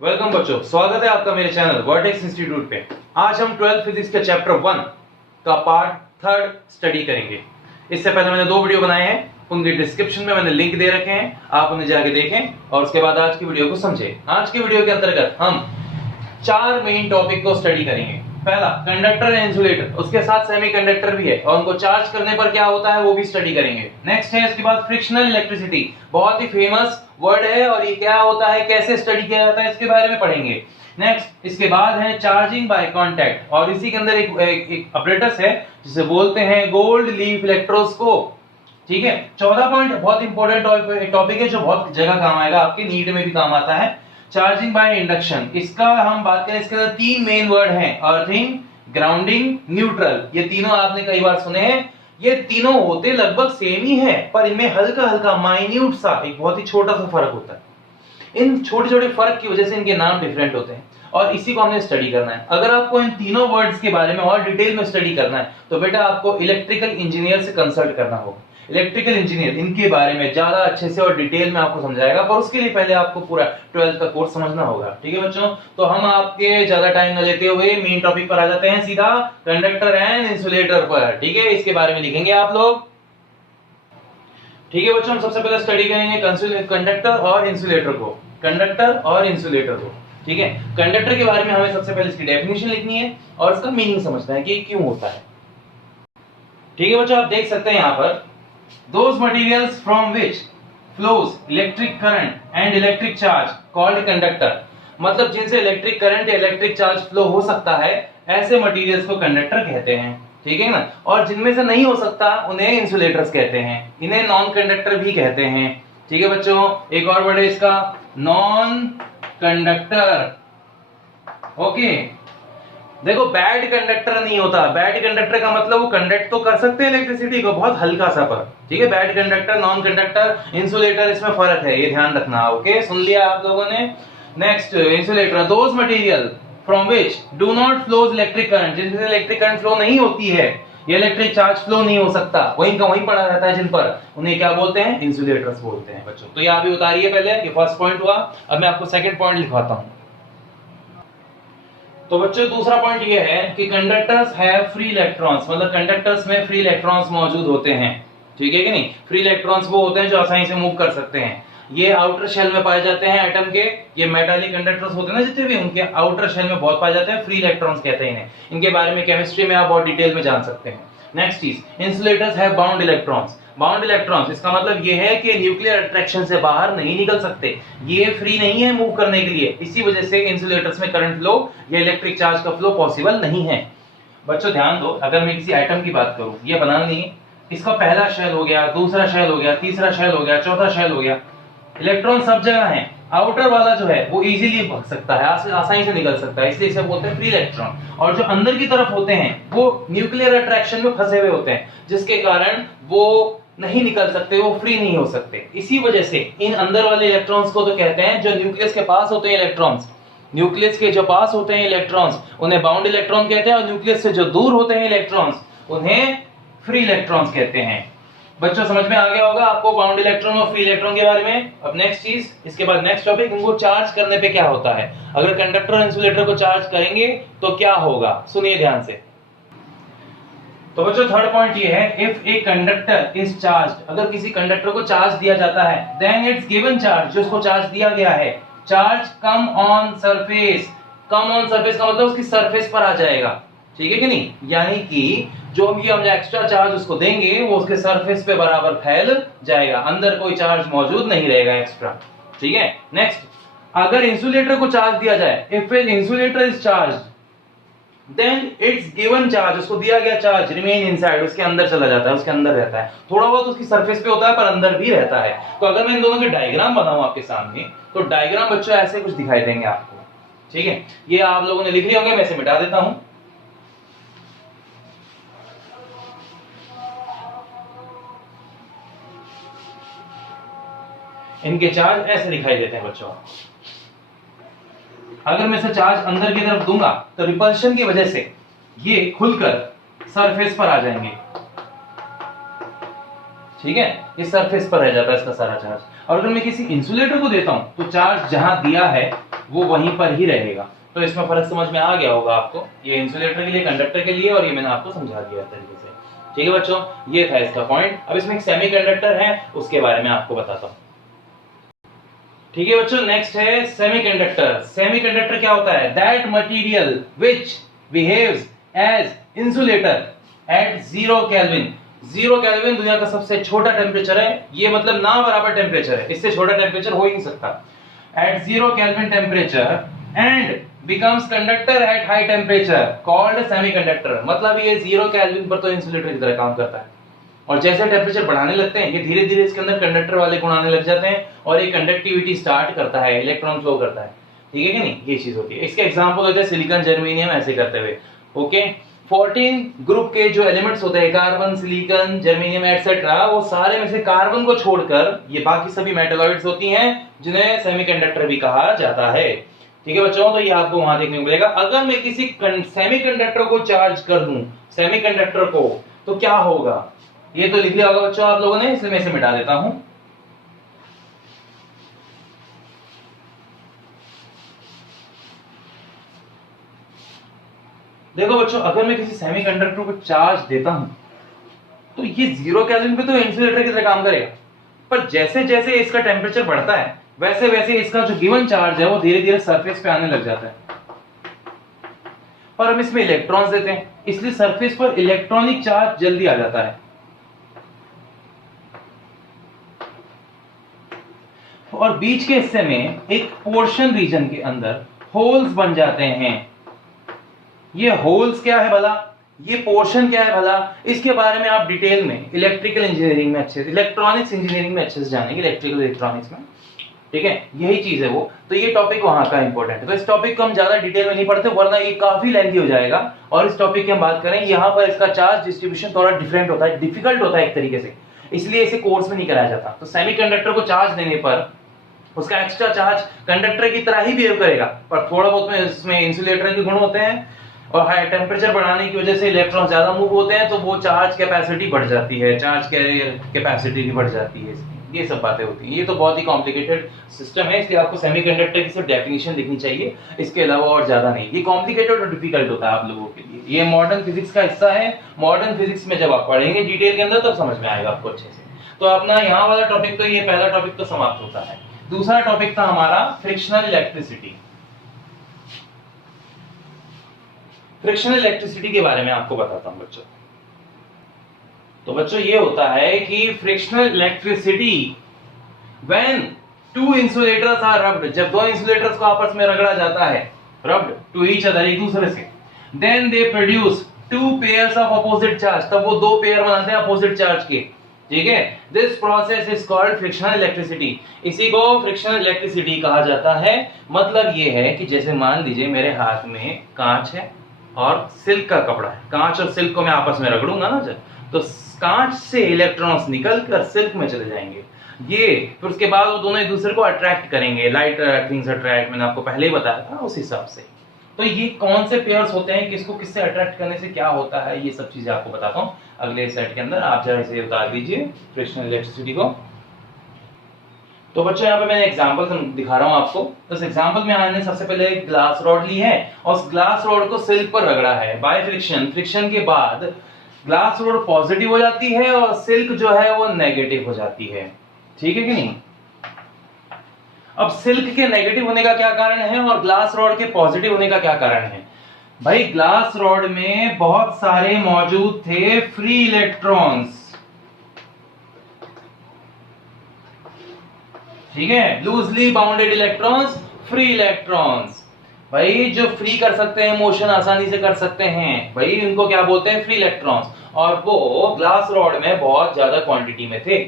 Welcome बच्चों, स्वागत है आपका मेरे चैनल वर्टेक्स इंस्टीट्यूट पे। आज हम 12th फिजिक्स के चैप्टर 1 का पार्ट 3 स्टडी करेंगे। इससे पहले मैंने 2 वीडियो बनाए हैं, उनके डिस्क्रिप्शन में मैंने लिंक दे रखे हैं, आप उन्हें जाके देखें और उसके बाद आज की वीडियो को समझें। आज की वीडियो के अंतर्गत हम 4 मेन टॉपिक को स्टडी करेंगे। पहला कंडक्टर एंड इंसुलेटर, उसके साथ सेमीकंडक्टर भी है और उनको चार्ज करने पर क्या होता है वो भी स्टडी करेंगे। नेक्स्ट है इसके बाद फ्रिक्शनल इलेक्ट्रिसिटी, बहुत ही फेमस वर्ड है और ये क्या होता है, कैसे स्टडी किया जाता है, इसके बारे में पढ़ेंगे। नेक्स्ट इसके बाद है चार्जिंग बाय कांटेक्ट और इसी के अंदर एक अपरेटस है जिसे बोलते हैं गोल्ड लीफ इलेक्ट्रोस्कोप। ठीक है, 14 पॉइंट बहुत इंपॉर्टेंट टॉपिक है जो बहुत जगह काम आएगा, आपके नीट में भी काम आता है। चार्जिंग बाय इंडक्शन, इसका हम बात करें, इसके अंदर 3 मेन वर्ड हैं, अर्थिंग, ग्राउंडिंग, न्यूट्रल। ये तीनों आपने कई बार सुने हैं। ये तीनों होते लगभग सेम ही है, पर इनमें हल्का हल्का माइन्यूट सा एक बहुत ही छोटा सा फर्क होता है। इन छोटे छोटे फर्क की वजह से इनके नाम डिफरेंट होते हैं और इसी को हमने स्टडी करना है। अगर आपको इन तीनों वर्ड्स के बारे में और डिटेल में स्टडी करना है तो बेटा आपको इलेक्ट्रिकल इंजीनियर से कंसल्ट करना होगा। इलेक्ट्रिकल इंजीनियर इनके बारे में ज्यादा अच्छे से और डिटेल में आपको समझाएगा, पर उसके लिए पहले आपको पूरा 12th का कोर्स समझना होगा। ठीक है बच्चों, तो हम आपके ज्यादा टाइम न लेते हुए मेन टॉपिक पर आ जाते हैं, सीधा कंडक्टर एंड इंसुलेटर पर। ठीक है, इसके बारे में लिखेंगे आप लोग। ठीक है बच्चों, हम सबसे पहले स्टडी करेंगे कंडक्टर और इंसुलेटर को। कंडक्टर और इंसुलेटर को, ठीक है। कंडक्टर के बारे में हमें सबसे पहले इसकी डेफिनेशन लिखनी है और इसका मीनिंग समझना है कि क्यों होता है। ठीक है बच्चों, आप देख सकते हैं यहाँ पर, those materials from which flows electric current and electric charge called conductor, मतलब जिनसे इलेक्ट्रिक करंट या इलेक्ट्रिक चार्ज फ्लो हो सकता है ऐसे मटेरियल्स को कंडक्टर कहते हैं। ठीक है ना, और जिनमें से नहीं हो सकता उन्हें इंसुलेटर्स कहते हैं, इन्हें नॉन कंडक्टर भी कहते हैं। ठीक है बच्चों, एक और वर्ड है इसका नॉन कंडक्टर। ओके, देखो बैड कंडक्टर नहीं होता। बैड कंडक्टर का मतलब वो कंडक्ट तो कर सकते हैं इलेक्ट्रिसिटी को, बहुत हल्का सा पर। ठीक है, bad conductor, non conductor, insulator, इसमें फर्क है, ये ध्यान रखना। ओके, सुन लिया आप लोगों ने। Next insulator, those material from which do not flows electric current, जिनसे इलेक्ट्रिक करंट फ्लो नहीं होती है, ये इलेक्ट्रिक चार्ज फ्लो नहीं हो सकता, वहीं का वहीं पड़ा रहता है जिन पर, उन्हें क्या बोलते हैं, इंसुलेटर्स बोलते हैं बच्चों। तो ये आप भी उतारिए पहले, ये फर्स्ट पॉइंट हुआ। अब मैं आपको सेकंड पॉइंट लिखवाता हूं। तो बच्चों दूसरा पॉइंट ये है कि कंडक्टर्स हैव फ्री इलेक्ट्रॉन्स, मतलब कंडक्टर्स में फ्री इलेक्ट्रॉन्स मौजूद होते हैं। ठीक है कि नहीं, फ्री इलेक्ट्रॉन्स वो होते हैं जो आसानी से मूव कर सकते हैं। ये आउटर शेल में पाए जाते हैं एटम के, ये मेटालिक कंडक्टर्स होते हैं ना जितने भी, उनके आउटर शेल में बहुत पाए जाते हैं, फ्री इलेक्ट्रॉन्स कहते हैं इन्हें। इनके बारे में केमिस्ट्री में आप बहुत डिटेल में जान सकते हैं। नेक्स्ट चीज, insulators have bound electrons. Bound electrons, इसका मतलब ये है कि न्यूक्लियर अट्रैक्शन से बाहर नहीं निकल सकते, ये फ्री नहीं है मूव करने के लिए, इसी वजह से इंसुलेटर्स में करंट फ्लो या इलेक्ट्रिक चार्ज का फ्लो पॉसिबल नहीं है। बच्चों ध्यान दो, अगर मैं किसी आइटम की बात करूं, ये बना ली, इसका पहला शेल हो गया, दूसरा शेल हो गया, तीसरा शेल हो गया, चौथा शेल हो गया, इलेक्ट्रॉन सब जगह है, आउटर वाला जो है वो इजीली भाग सकता है, आसानी से निकल सकता है, इसलिए इसे बोलते हैं फ्री इलेक्ट्रॉन। और जो अंदर की तरफ होते हैं वो न्यूक्लियर अट्रैक्शन में फंसे हुए होते हैं, जिसके कारण वो नहीं निकल सकते, वो फ्री नहीं हो सकते। इसी वजह से इन अंदर वाले इलेक्ट्रॉन्स को तो कहते हैं, जो न्यूक्लियस के पास होते हैं इलेक्ट्रॉन्स, न्यूक्लियस के जो पास होते हैं इलेक्ट्रॉन्स, उन्हें बाउंड इलेक्ट्रॉन कहते हैं, और न्यूक्लियस से जो दूर होते हैं इलेक्ट्रॉन्स, उन्हें फ्री इलेक्ट्रॉन्स कहते हैं। बच्चों समझ में आ गया होगा आपको बाउंड इलेक्ट्रॉन और फ्री इलेक्ट्रॉन के बारे में। अब नेक्स्ट चीज, इसके बाद नेक्स्ट टॉपिक, इनको चार्ज करने पे क्या होता है, अगर कंडक्टर और इंसुलेटर को चार्ज करेंगे तो क्या होगा, सुनिए ध्यान से। तो बच्चों थर्ड पॉइंट ये है, if a conductor is charged, अगर किसी कंडक्टर को चार्ज दिया जाता है, देन इट्स गिवन चार्ज, जो उसको चार्ज दिया गया है, charge come on surface. Come on surface का मतलब उसकी सरफेस पर आ जाएगा। ठीक है कि नहीं, यानी कि जो हम एक्स्ट्रा चार्ज उसको देंगे वो उसके सरफेस पे बराबर फैल जाएगा, अंदर कोई चार्ज मौजूद नहीं रहेगा एक्स्ट्रा। ठीक है, नेक्स्ट, अगर इंसुलेटर को चार्ज दिया जाए, if an insulator is charged then its given charge, उसको दिया गया चार्ज रिमेन इनसाइड, उसके अंदर चला जाता है, उसके अंदर रहता है, थोड़ा बहुत उसकी सरफेस पे होता है पर अंदर भी रहता है। तो अगर मैं इन दोनों के डायग्राम बनाऊं आपके सामने, तो डायग्राम बच्चों ऐसे कुछ दिखाई देंगे आपको। ठीक है, ये आप लोगों ने लिख लिए होंगे, मैं इसे मिटा देता हूं। इनके चार्ज ऐसे दिखाई देते हैं बच्चों। अगर मैं इसे चार्ज अंदर की तरफ दूंगा तो रिपल्शन की वजह से ये खुलकर सरफेस पर आ जाएंगे। ठीक है, इस सरफेस पर रह जाता है इसका सारा चार्ज। और अगर मैं किसी इंसुलेटर को देता हूं तो चार्ज जहां दिया है वो वहीं पर ही रहेगा। तो इसमें फर्क समझ में आ गया होगा आपको, ये इंसुलेटर के लिए, कंडक्टर के लिए, और ये मैंने आपको समझा दिया तरीके से। ठीक है बच्चों, ये था इसका पॉइंट। अब इसमें एक सेमीकंडक्टर है, उसके बारे में आपको बताता हूं। ठीक है बच्चों, नेक्स्ट है सेमीकंडक्टर। सेमीकंडक्टर क्या होता है? That material which behaves as insulator at 0 kelvin. 0 kelvin दुनिया का सबसे छोटा टेम्परेचर है, ये मतलब ना बराबर टेम्परेचर है, इससे छोटा टेम्परेचर हो ही नहीं सकता। At 0 kelvin temperature and becomes conductor at high temperature called semiconductor। मतलब ये 0 केल्विन पर तो इंसुलेटर की तरह काम करता है, और जैसे टेम्परेचर बढ़ाने लगते हैं ये धीरे धीरे इसके अंदर कंडक्टर वाले गुण आने लग जाते हैं और ये कंडक्टिविटी स्टार्ट करता है, इलेक्ट्रॉन फ्लो करता है। ठीक है कि नहीं, ये चीज होती है। इसके एग्जांपल होते हैं सिलिकॉन, जर्मेनियम, ऐसे करते हुए। ओके, 14 ग्रुप के जो एलिमेंट्स होते हैं, कार्बन, सिलिकॉन, जर्मेनियम एटसेट्रा, वो सारे में से कार्बन को छोड़कर ये बाकी सभी मेटलॉइड्स होती हैं जिन्हें सेमीकंडक्टर भी कहा जाता है। ठीक है बच्चों, तो ये आपको वहां देखने को मिलेगा। अगर मैं किसी सेमीकंडक्टर को चार्ज कर दूं, सेमीकंडक्टर को, तो क्या होगा? ये तो लिख लिया होगा बच्चों आप लोगों ने, इसलिए मैं इसे मिटा देता हूं। देखो बच्चों, अगर मैं किसी सेमीकंडक्टर को चार्ज देता हूं तो ये 0 केल्विन पे तो इंसुलेटर की तरह काम करेगा, पर जैसे जैसे इसका टेम्परेचर बढ़ता है वैसे वैसे इसका जो गिवन चार्ज है वो धीरे धीरे सरफेस पे आने लग जाता है। पर हम इसमें इलेक्ट्रॉन्स देते हैं, इसलिए सरफेस पर इलेक्ट्रॉनिक चार्ज जल्दी आ जाता है, और बीच के हिस्से में एक पोर्शन रीजन के अंदर होल्स बन जाते हैं। ये होल्स क्या है भला, ये पोर्शन क्या है भला, इसके बारे में आप डिटेल में इलेक्ट्रिकल इंजीनियरिंग में अच्छे से, इलेक्ट्रॉनिक्स इंजीनियरिंग में अच्छे से जानेंगे, इलेक्ट्रिकल इलेक्ट्रॉनिक्स में। ठीक है, यही चीज है वो। तो ये टॉपिक वहां का इंपॉर्टेंट है, तो इस टॉपिक को हम ज्यादा डिटेल में नहीं पढ़ते वरना ये काफी लेंथी हो जाएगा। और इस टॉपिक की हम बात करें, यहाँ पर इसका चार्ज डिस्ट्रीब्यूशन थोड़ा डिफरेंट होता है, डिफिकल्ट होता है एक तरीके से, इसलिए इसे कोर्स में नहीं कराया जाता। तो सेमीकंडक्टर को चार्ज देने पर उसका एक्स्ट्रा चार्ज कंडक्टर की तरह ही बिहेव करेगा, पर थोड़ा बहुत में इसमें इंसुलेटर के गुण होते हैं, और हाई टेम्परेचर बढ़ाने की वजह से इलेक्ट्रॉन ज्यादा मूव होते हैं तो वो चार्ज कैपेसिटी बढ़ जाती है, चार्ज कैरियर कैपेसिटी भी बढ़ जाती है, ये सब बातें होती हैं। ये तो बहुत ही कॉम्प्लिकेटेड सिस्टम है, इसलिए आपको सेमीकंडक्टर की सिर्फ डेफिनेशन लिखनी चाहिए, इसके अलावा और ज्यादा नहीं। ये कॉम्प्लिकेटेड और डिफिकल्ट होता है आप लोगों के लिए, ये मॉडर्न फिजिक्स का हिस्सा है। मॉडर्न फिजिक्स में जब आप पढ़ेंगे डिटेल के अंदर तब समझ में आएगा आपको अच्छे से। तो अपना यहाँ वाला टॉपिक, तो ये पहला टॉपिक तो समाप्त होता है। दूसरा टॉपिक था हमारा फ्रिक्शनल इलेक्ट्रिसिटी। फ्रिक्शनल इलेक्ट्रिसिटी के बारे में आपको बताता हूं बच्चों। तो बच्चों ये होता है कि frictional electricity when two insulators are rubbed, जब दो इंसुलेटर्स को आपस में रगड़ा जाता है, रब्ड टू ईच अदर, एक दूसरे से, then they produce two pairs of opposite charge, तब वो दो पेयर बनाते हैं अपोजिट चार्ज के। ठीक है, this process is called frictional electricity. इसी को फ्रिक्शनल इलेक्ट्रिसिटी कहा जाता है। मतलब ये है कि जैसे मान लीजिए मेरे हाथ में कांच है और सिल्क का कपड़ा है, कांच और सिल्क को मैं आपस में रगड़ूंगा ना जब, तो कांच से इलेक्ट्रॉन्स निकलकर सिल्क में चले जाएंगे, ये फिर उसके बाद वो दोनों एक दूसरे को अट्रैक्ट करेंगे, लाइट थिंग्स अट्रैक्ट, मैंने आपको पहले ही बताया था उस हिसाब से। तो ये कौन से पेयर्स होते हैं, किसको किससे अट्रैक्ट करने से क्या होता है, ये सब चीजें आपको बताता हूँ अगले सेट के अंदर। आप जरा इसे उतार दीजिए फ्रिक्शनल इलेक्ट्रिसिटी को। तो बच्चों यहाँ पे मैंने एग्जांपल दिखा रहा हूँ आपको। तो इस एग्जांपल में हमने सबसे पहले एक ग्लास रॉड ली है और उस ग्लास रॉड को सिल्क पर रगड़ा है बाय फ्रिक्शन। फ्रिक्शन के बाद ग्लास रॉड पॉजिटिव हो जाती है और सिल्क जो है वो नेगेटिव हो जाती है। ठीक है कि नहीं? अब सिल्क के नेगेटिव होने का क्या कारण है और ग्लास रॉड के पॉजिटिव होने का क्या कारण है? भाई ग्लास रॉड में बहुत सारे मौजूद थे फ्री इलेक्ट्रॉन्स। ठीक है, loosely bounded electrons, free electrons. भाई जो फ्री कर सकते हैं, मोशन आसानी से कर सकते हैं, भाई उनको क्या बोलते हैं? Free electrons. और वो ग्लास रॉड में बहुत ज्यादा क्वांटिटी में थे,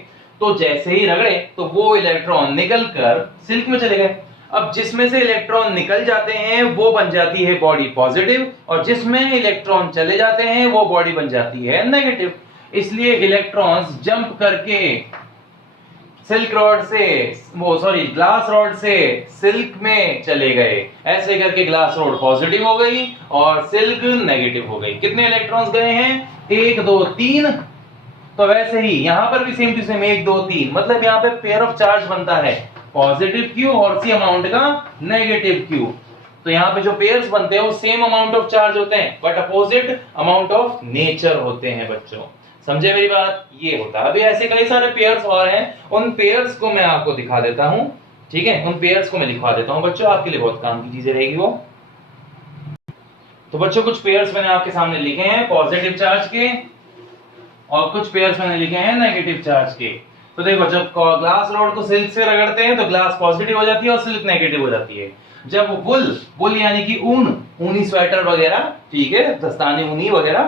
तो जैसे ही रगड़े तो वो इलेक्ट्रॉन निकलकर सिल्क में चले गए। अब जिसमें से इलेक्ट्रॉन निकल जाते हैं वो बन जाती है बॉडी पॉजिटिव, और जिसमें इलेक्ट्रॉन चले जाते हैं वो बॉडी बन जाती है नेगेटिव। इसलिए इलेक्ट्रॉन्स जंप करके सिल्क रॉड से, वो सॉरी ग्लास रॉड से सिल्क में चले गए। ऐसे करके ग्लास रॉड पॉजिटिव हो गई और सिल्क नेगेटिव हो गई। कितने इलेक्ट्रॉन्स गए हैं? 1 2 3 तो वैसे ही यहां पर भी सेम टू सेम 1 2 3, मतलब यहां पे पेयर ऑफ चार्ज बनता है पॉजिटिव क्यू और उसी अमाउंट का नेगेटिव क्यू। तो यहाँ पे जो पेयर्स बनते हैं वो सेम अमाउंट ऑफ चार्ज होते हैं but opposite amount of nature होते हैं बच्चों। समझे मेरी बात? ये होता है। अभी ऐसे कई सारे पेयर्स और हैं, उन पेयर्स को मैं आपको दिखा देता हूं। ठीक है, उन पेयर्स को मैं लिखवा देता हूं बच्चों, आपके लिए बहुत काम की चीजें रहेगी वो। तो बच्चों कुछ पेयर्स मैंने आपके सामने लिखे हैं पॉजिटिव चार्ज के और कुछ पेयर्स मैंने लिखे हैं नेगेटिव चार्ज के। तो देखो, जब ग्लास रॉड को सिल्क से रगड़ते हैं तो ग्लास पॉजिटिव हो जाती है और सिल्क नेगेटिव हो जाती है। जब वुल यानी कि ऊनी स्वेटर वगैरह, ठीक है, दस्ताने ऊनी वगैरह,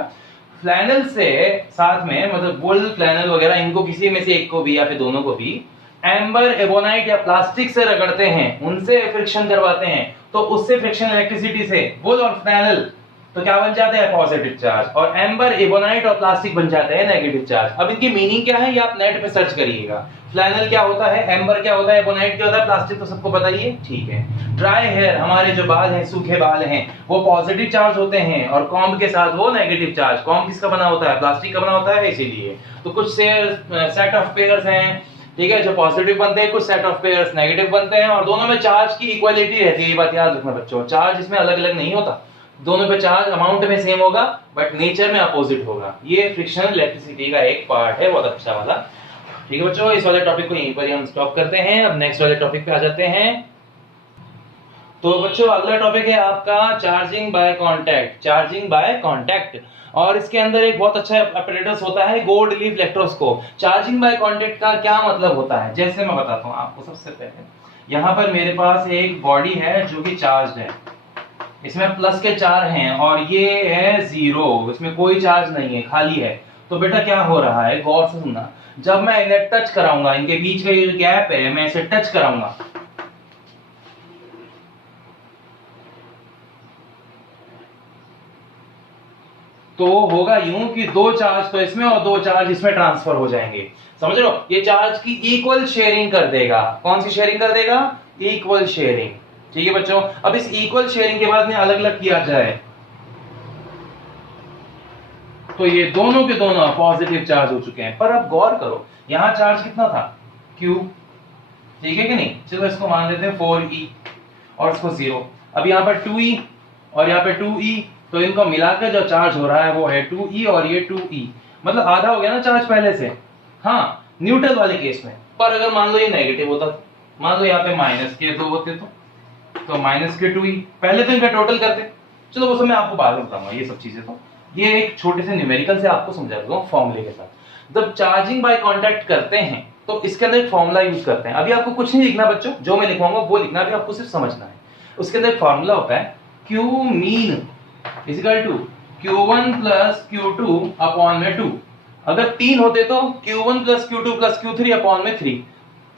फ्लैनल से साथ में, मतलब वुल फ्लैनल वगैरह, इनको किसी में से एक को भी या फिर दोनों को भी एम्बर एबोनाइट या प्लास्टिक से रगड़ते हैं, उनसे फ्रिक्शन करवाते हैं, तो उससे फ्रिक्शन इलेक्ट्रिसिटी से वुल और फ्लैनल तो क्या बन जाते हैं पॉजिटिव चार्ज, और एम्बर एबोनाइट और प्लास्टिक बन जाते हैं नेगेटिव चार्ज। अब इनकी मीनिंग क्या है ये आप नेट पे सर्च करिएगा। फ्लैनल क्या होता है, एम्बर क्या होता है, एबोनाइट क्या होता है, प्लास्टिक तो सबको पता ही है, ठीक है। ड्राई हेयर, हमारे जो बाल हैं, सूखे बाल हैं, वो पॉजिटिव चार्ज होते हैं और कॉम्ब के साथ वो नेगेटिव चार्ज। कॉम्ब किसका बना होता है, प्लास्टिक का बना होता है, इसीलिए। तो कुछ सेट ऑफ पेयर्स हैं, ठीक है, जो पॉजिटिव बनते हैं, कुछ सेट ऑफ पेयर्स नेगेटिव बनते हैं, और दोनों में चार्ज की इक्वालिटी रहती है। ये बात याद रखना बच्चों, चार्ज इसमें अलग अलग नहीं होता, दोनों पे चार्ज अमाउंट में सेम होगा बट नेचर में अपोजिट होगा। ये फ्रिक्शनल इलेक्ट्रिसिटी का एक पार्ट है, बहुत अच्छा वाला। ठीक है बच्चों, इस वाले टॉपिक को यहीं पर हम स्टॉप करते हैं। अब नेक्स्ट वाले टॉपिक पे आ जाते हैं। तो बच्चों अगला टॉपिक है आपका charging by contact. Charging by contact, और इसके अंदर एक बहुत अच्छा apparatus होता है gold leaf electroscope. Charging by contact का क्या मतलब होता है, जैसे मैं बताता हूँ आपको। सबसे पहले यहाँ पर मेरे पास एक बॉडी है जो कि चार्ज है, इसमें प्लस के 4 हैं और ये है 0, इसमें कोई चार्ज नहीं है, खाली है। तो बेटा क्या हो रहा है, गौर से सुनना। जब मैं इन्हें टच कराऊंगा, इनके बीच का ये गैप है, मैं इसे टच कराऊंगा, तो होगा यूं कि 2 चार्ज तो इसमें और 2 चार्ज इसमें ट्रांसफर हो जाएंगे। समझ लो, ये चार्ज की इक्वल शेयरिंग कर देगा। कौन सी शेयरिंग कर देगा, इक्वल शेयरिंग। ठीक है बच्चों, अब इस इक्वल शेयरिंग के बाद में अलग अलग किया जाए तो ये दोनों के दोनों पॉजिटिव चार्ज हो चुके हैं। पर अब गौर करो, यहां चार्ज कितना था, Q, ठीक है कि नहीं। चलो इसको मान लेते हैं 4E और इसको 0। अब यहाँ पर 2E और यहाँ पे 2E, तो इनको मिलाकर जो चार्ज हो रहा है वो है 2E और ये 2E, मतलब आधा हो गया ना चार्ज पहले से। हाँ, न्यूट्रल वाले केस में। पर अगर मान लो ये नेगेटिव होता, मान लो यहाँ पे माइनस के 2 होते तो माइनस के 2E, पहले तो इनका टोटल करते। चलो वो सब मैं आपको बाद में बताऊंगा ये सब चीजें। तो ये एक छोटे से न्यूमेरिकल से आपको समझा दूंगा फॉर्मूले के साथ। जब चार्जिंग बाय कांटेक्ट करते हैं तो इसके अंदर एक फॉर्मूला यूज करते हैं। अभी आपको कुछ नहीं लिखना बच्चों, जो मैं लिखवाऊंगा वो लिखना, अभी आपको सिर्फ समझना है। उसके अंदर एक फॉर्मूला होता है Q mean is equal to Q1 plus Q2 upon में 2। अगर 3 होते तो Q1 plus Q2 plus Q3 upon में 3।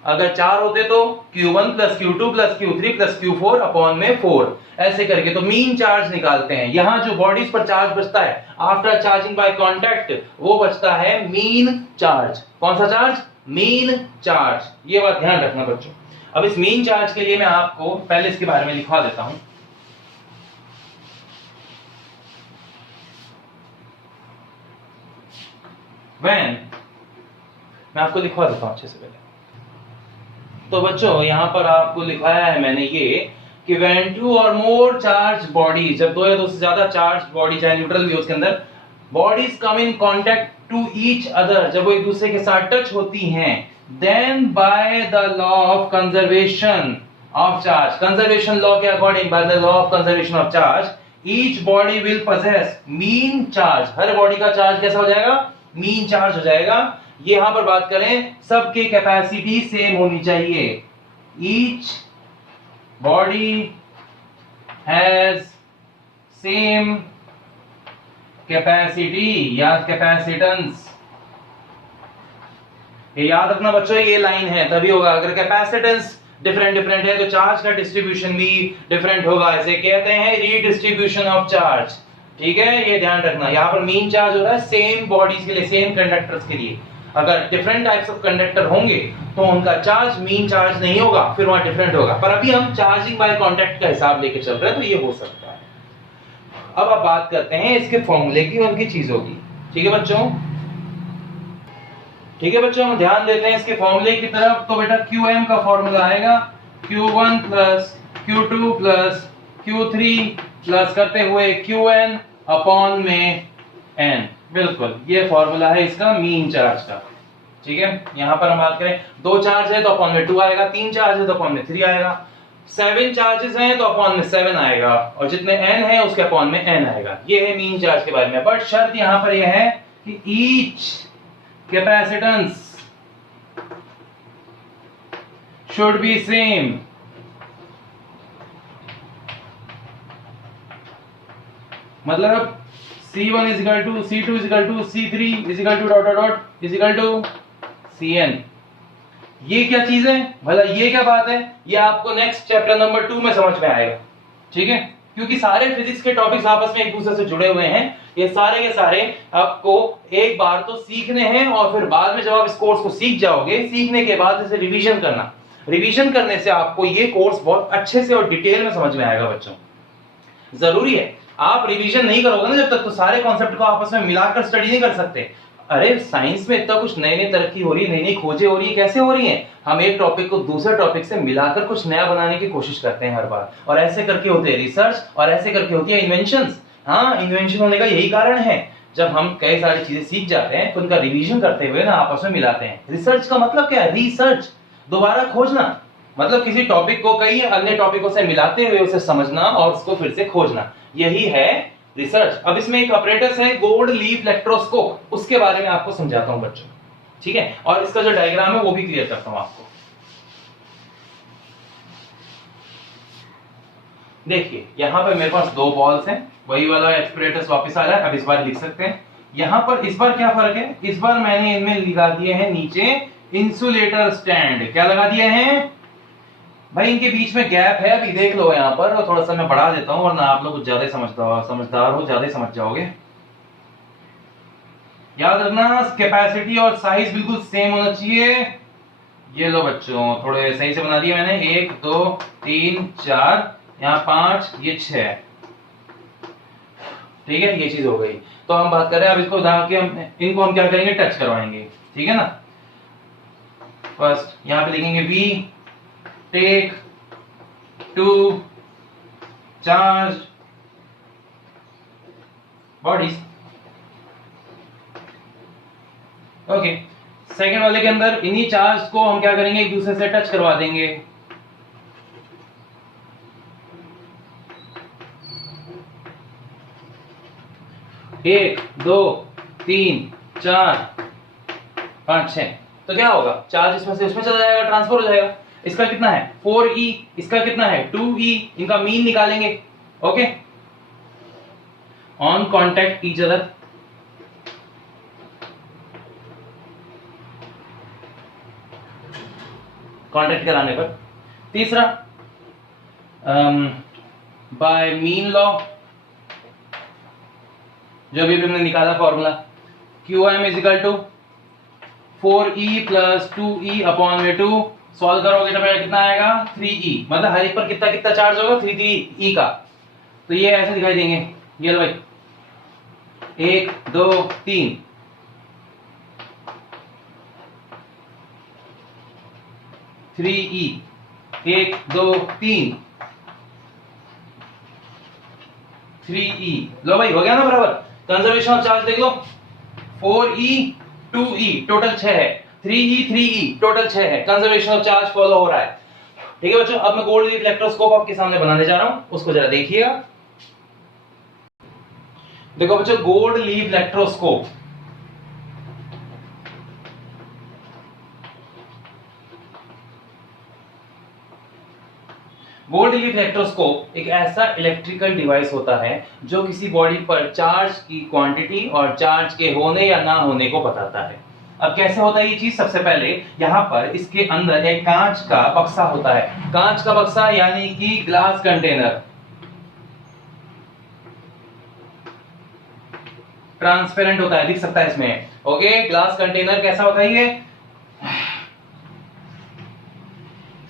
अगर 4 होते तो Q1 plus Q2 plus Q3 plus Q4 upon में 4। ऐसे करके तो मीन चार्ज निकालते हैं। यहां जो बॉडीज पर चार्ज बचता है आफ्टर चार्जिंग बाय कांटेक्ट, वो बचता है मीन चार्ज। कौन सा चार्ज, मीन चार्ज। ये बात ध्यान रखना बच्चों। अब इस मीन चार्ज के लिए मैं आपको पहले इसके बारे में लिखवा देता हूं। व्हेन, मैं आपको लिखवा देता हूं अच्छे से पहले। तो बच्चों यहां पर आपको लिखाया है मैंने ये कि व्हेन 2 और मोर चार्ज बॉडी, जब 2 या 2 से ज्यादा चार्ज बॉडी, चाहे न्यूट्रल भी हो उसके अंदर, bodies come in contact to each other, जब वो एक दूसरे के साथ टच होती हैं, then by the law of conservation of charge, conservation law के according, by the law of conservation of charge, each body will possess mean charge. हर बॉडी का चार्ज कैसा हो जाएगा, मीन चार्ज हो जाएगा। ये यहां पर बात करें, सबकी कैपेसिटी सेम होनी चाहिए। Each body has same capacity या कैपेसिटेंस। ये याद रखना बच्चों, ये लाइन है तभी होगा। अगर कैपेसिटेंस डिफरेंट है तो चार्ज का डिस्ट्रीब्यूशन भी डिफरेंट होगा। ऐसे कहते हैं रीडिस्ट्रीब्यूशन ऑफ चार्ज। ठीक है, ये ध्यान रखना। यहाँ पर मीन चार्ज हो रहा है सेम बॉडीज के लिए, सेम कंडक्टर्स के लिए। अगर डिफरेंट टाइप्स ऑफ कंडक्टर होंगे तो उनका चार्ज मीन चार्ज नहीं होगा, फिर वहां डिफरेंट होगा। पर अभी हम चार्जिंग बाय कांटेक्ट का हिसाब लेके चल रहे हैं, तो ये हो सकता है। अब आप बात करते हैं इसके फॉर्मूले की, उनकी चीजों की। ठीक है बच्चों, ठीक है बच्चों, हम ध्यान देते हैं इसके फॉर्मूले की तरफ। तो बेटा QM का फॉर्मूला आएगा Q1 plus Q2 plus Q3 plus करते हुए QN अपॉन में N। बिल्कुल ये फॉर्मूला है इसका मीन चार्ज का। ठीक है, यहां पर हम बात करें 2 चार्ज है तो अपॉन में 2 आएगा, 3 चार्ज है तो अपॉन में 3 आएगा, 7 चार्जेस हैं तो अपॉन में 7 आएगा, और जितने n है उसके अपॉन में n आएगा। ये है मीन चार्ज के बारे में। बट शर्त यहां पर यह है कि each capacitance should be same। मतलब C1 is equal to C2 is equal to C3 is equal to dot dot dot is equal to Cn। ये क्या चीज है भला, ये क्या बात है, ये आपको नेक्स्ट चैप्टर नंबर 2 में समझ में आएगा। ठीक है, क्योंकि सारे फिजिक्स के टॉपिक्स आपस में एक दूसरे से जुड़े हुए हैं। ये सारे के सारे आपको एक बार तो सीखने हैं, और फिर बाद में जब आप इस कोर्स को सीख जाओगे, सीखने के बाद इसे रिवीजन करना। रिवीजन करने से आपको ये कोर्स बहुत अच्छे से और डिटेल में समझ में आएगा बच्चों। जरूरी है, आप रिवीजन नहीं करोगे ना जब तक, तो सारे कॉन्सेप्ट को आपस में मिलाकर स्टडी नहीं कर सकते। अरे साइंस में इतना कुछ नई नई तरक्की हो रही है, नई नई खोजें हो रही है, कैसे हो रही हैं? हम एक टॉपिक को दूसरे टॉपिक से मिलाकर कुछ नया बनाने की कोशिश करते हैं हर बार, और ऐसे करके होते हैं रिसर्च, और ऐसे करके होती है इन्वेंशंस। हाँ, इन्वेंशन होने का यही कारण है, जब हम कई सारी चीजें सीख जाते हैं तो उनका रिवीजन करते हुए ना आपस में मिलाते हैं। रिसर्च का मतलब क्या है? रिसर्च, दोबारा खोजना, मतलब किसी टॉपिक को कई अन्य टॉपिकों से मिलाते हुए उसे समझना और उसको फिर से खोजना, यही है रिसर्च। अब इसमें एक अपरेटस है गोल्ड लीफ इलेक्ट्रोस्कोप, उसके बारे में आपको समझाता हूं बच्चों। ठीक है, और इसका जो डायग्राम है वो भी क्लियर करता हूं आपको। देखिए यहां पर मेरे पास 2 बॉल्स हैं, वही वाला एक्सपरेटस वापस आ रहा है। अब इस बार लिख सकते हैं यहां पर। इस बार क्या फर्क है, इस बार मैंने इनमें लगा दिए हैं नीचे इंसुलेटर स्टैंड। क्या लगा दिए हैं भाई? इनके बीच में गैप है, अभी देख लो यहाँ पर, और थोड़ा सा मैं बढ़ा देता हूं वरना आप लोग कुछ ज्यादा समझदार हो, ज्यादा समझ जाओगे। याद रखना कैपेसिटी और साइज बिल्कुल सेम होना चाहिए। ये लो बच्चों, थोड़े सही से बना दिया मैंने, 1 2 3 4, यहाँ 5, ये 6। ठीक है, ये चीज हो गई। तो हम बात कर रहे हैं अब इसको इनको हम क्या करेंगे, टच करवाएंगे। ठीक है ना, फर्स्ट यहाँ पे लिखेंगे V take 2 charge bodies. Okay, second वाले के अंदर इन्हीं चार्ज को हम क्या करेंगे, एक दूसरे से टच करवा देंगे। एक 2 3 4 5 6, तो क्या होगा, चार्ज इसमें से उसमें चला जाएगा, ट्रांसफर हो जाएगा। इसका कितना है 4e, इसका कितना है 2e, इनका मीन निकालेंगे। Okay, on contact each other. Contact कराने पर तीसरा बाय मीन लॉ, जो भी हमने निकाला formula, QM is equal to 4e plus 2e upon में 2। सॉल्व करोगे तो कितना आएगा 3e, मतलब हर एक पर कितना कितना चार्ज होगा 3e का। तो ये ऐसे दिखाई देंगे, ये लो भाई 1 2 3, 3e 1 2 3, 3e। लो भाई हो गया ना बराबर। कंजर्वेशन ऑफ चार्ज देख लो, 4e 2e टोटल 6 है, 3e 3e टोटल 6 है। कंजर्वेशन ऑफ चार्ज फॉलो हो रहा है। ठीक है बच्चों, अब मैं गोल्ड लीफ इलेक्ट्रोस्कोप आपके सामने बनाने जा रहा हूं, उसको जरा देखिएगा। देखो बच्चों, gold leaf electroscope, gold leaf electroscope एक ऐसा इलेक्ट्रिकल डिवाइस होता है जो किसी बॉडी पर चार्ज की क्वांटिटी और चार्ज के होने या ना होने को बताता है। अब कैसे होता है ये चीज, सबसे पहले यहां पर इसके अंदर एक कांच का बक्सा होता है। कांच का बक्सा यानी कि ग्लास कंटेनर, ट्रांसपेरेंट होता है, दिख सकता है इसमें। ओके, ग्लास कंटेनर कैसा होता है ये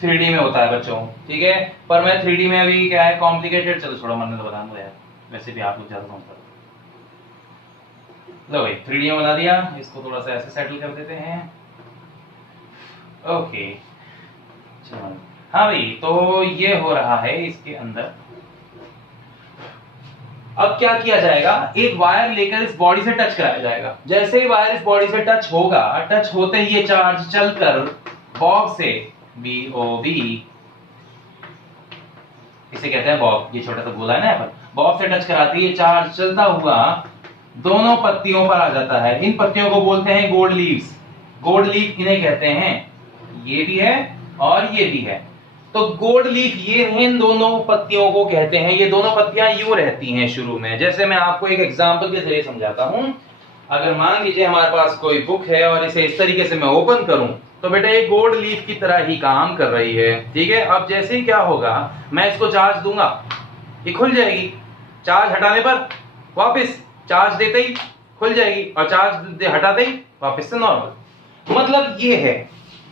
3D में होता है बच्चों। ठीक है, पर मैं 3D में अभी क्या है कॉम्प्लिकेटेड, चलो छोड़ो, मन में तो बता दूंगा यार, वैसे भी आप लोग ज्यादा समझ पाते। लो भाई 3D में बना दिया, इसको थोड़ा सा ऐसे सेटल कर देते हैं। ओके चलो, हाँ भाई, तो ये हो रहा है इसके अंदर। अब क्या किया जाएगा, एक वायर लेकर इस बॉडी से टच कराया जाएगा। जैसे ही वायर इस बॉडी से टच होगा, टच होते ही ये चार्ज चलकर बॉब से, BOB, इसे कहते हैं बॉब, ये छोटा सा गोला है ना यहाँ पर, बॉब से टच कराती है, चार्ज चलता हुआ दोनों पत्तियों पर आ जाता है। इन पत्तियों को बोलते हैं गोल्ड लीव्स। गोल्ड लीफ इन्हें कहते हैं, ये भी है और ये भी है। तो गोल्ड लीफ ये इन दोनों पत्तियों को कहते हैं। ये दोनों पत्तियां यूं रहती हैं शुरू में। जैसे मैं आपको एक एग्जांपल के जरिए समझाता हूं। अगर मान लीजिए हमारे पास कोई बुक है और इसे इस तरीके से मैं ओपन करूं, तो बेटा ये गोल्ड लीफ की तरह ही काम कर रही है, ठीक है। अब जैसे ही क्या होगा, मैं इसको चार्ज दूंगा, ये खुल जाएगी। चार्ज हटाने पर वापस, चार्ज देते ही खुल जाएगी, और चार्ज हटाते ही वापस से नॉर्मल। मतलब ये है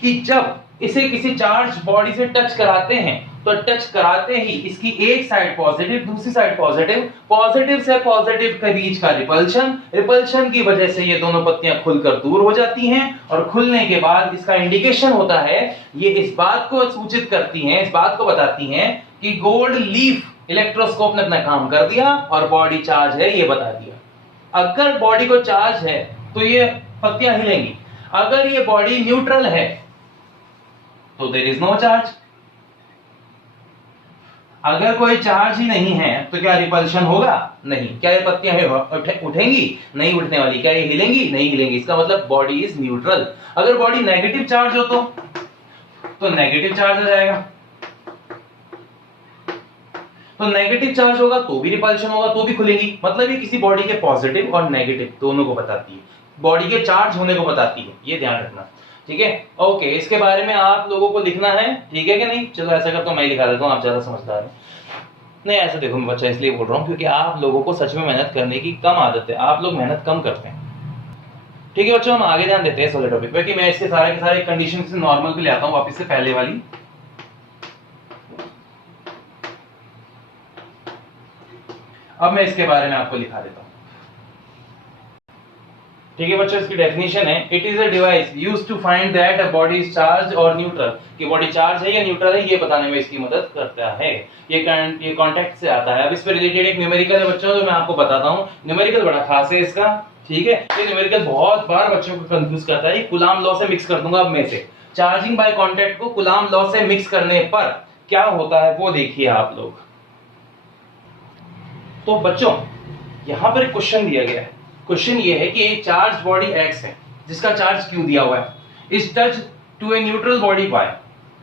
कि जब इसे किसी चार्ज बॉडी से टच कराते हैं, तो टच कराते ही इसकी एक साइड पॉजिटिव, दूसरी साइड पॉजिटिव, पॉजिटिव से पॉजिटिव के बीच का रिपल्शन, रिपल्शन की वजह से ये दोनों पत्तियां खुलकर दूर हो जाती हैं। और खुलने के बाद इसका इंडिकेशन होता है, ये इस बात को सूचित करती हैं, इस बात को बताती हैं कि गोल्ड लीफ इलेक्ट्रोस्कोप ने अपना काम कर दिया और बॉडी चार्ज है, ये बता दिया। अगर बॉडी को चार्ज है तो ये पत्तियां हिलेंगी। अगर ये बॉडी न्यूट्रल है तो देयर इज नो चार्ज। अगर कोई चार्ज ही नहीं है तो क्या रिपल्शन होगा? नहीं। क्या ये पत्तियां उठेंगी? नहीं उठने वाली। क्या ये हिलेंगी? नहीं हिलेंगी। इसका मतलब बॉडी इज न्यूट्रल। अगर बॉडी नेगेटिव चार्ज हो तो नेगेटिव चार्ज हो जाएगा। तो नेगेटिव चार्ज होगा तो भी रिपल्शन होगा, तो भी खुलेगी। मतलब ये किसी बॉडी के पॉजिटिव और नेगेटिव दोनों को बताती है, बॉडी के चार्ज होने को बताती है। ये ध्यान रखना, ठीक है। ओके, इसके बारे में आप लोगों को लिखना है, ठीक है कि नहीं? चलो ऐसा करता हूं, मैं लिखा देता हूं, आप ज्यादा समझदार हैं। नहीं ऐसा देखो, मैं बच्चा इसलिए बोल रहा हूं क्योंकि आप लोगों को सच में मेहनत करने की कम आदत है, आप लोग मेहनत कम करते हैं, ठीक है बच्चों। हम आगे ध्यान देते हैं इस वाले टॉपिक पे कि मैं इसके सारे के सारे कंडीशन से नॉर्मल पे ले आता हूं वापस से, पहले वाली। अब मैं इसके बारे में आपको लिखा देता हूं, ठीक है बच्चों। इसकी डेफिनेशन है, it is a device used to find that a body is charge और न्यूट्रल, कि बॉडी चार्ज है या न्यूट्रल है, ये बताने में इसकी मदद करता है। ये कॉन्टेक्ट से आता है। अब इस पे रिलेटेड एक न्यूमेरिकल है बच्चों, जो मैं आपको बताता हूं। न्यूमेरिकल बड़ा खास है इसका, ठीक है। ये न्यूमेरिकल बहुत बार बच्चों को कंफ्यूज करता है। कूलाम लॉ से मिक्स कर दूंगा अब मैं से। चार्जिंग बाय कॉन्टैक्ट को कूलाम लॉ से मिक्स करने पर क्या होता है वो देखिए आप लोग। तो बच्चों यहां पर एक क्वेश्चन दिया गया है। क्वेश्चन ये है कि एक चार्ज बॉडी X है जिसका चार्ज Q दिया हुआ है, is touch to a neutral body Y,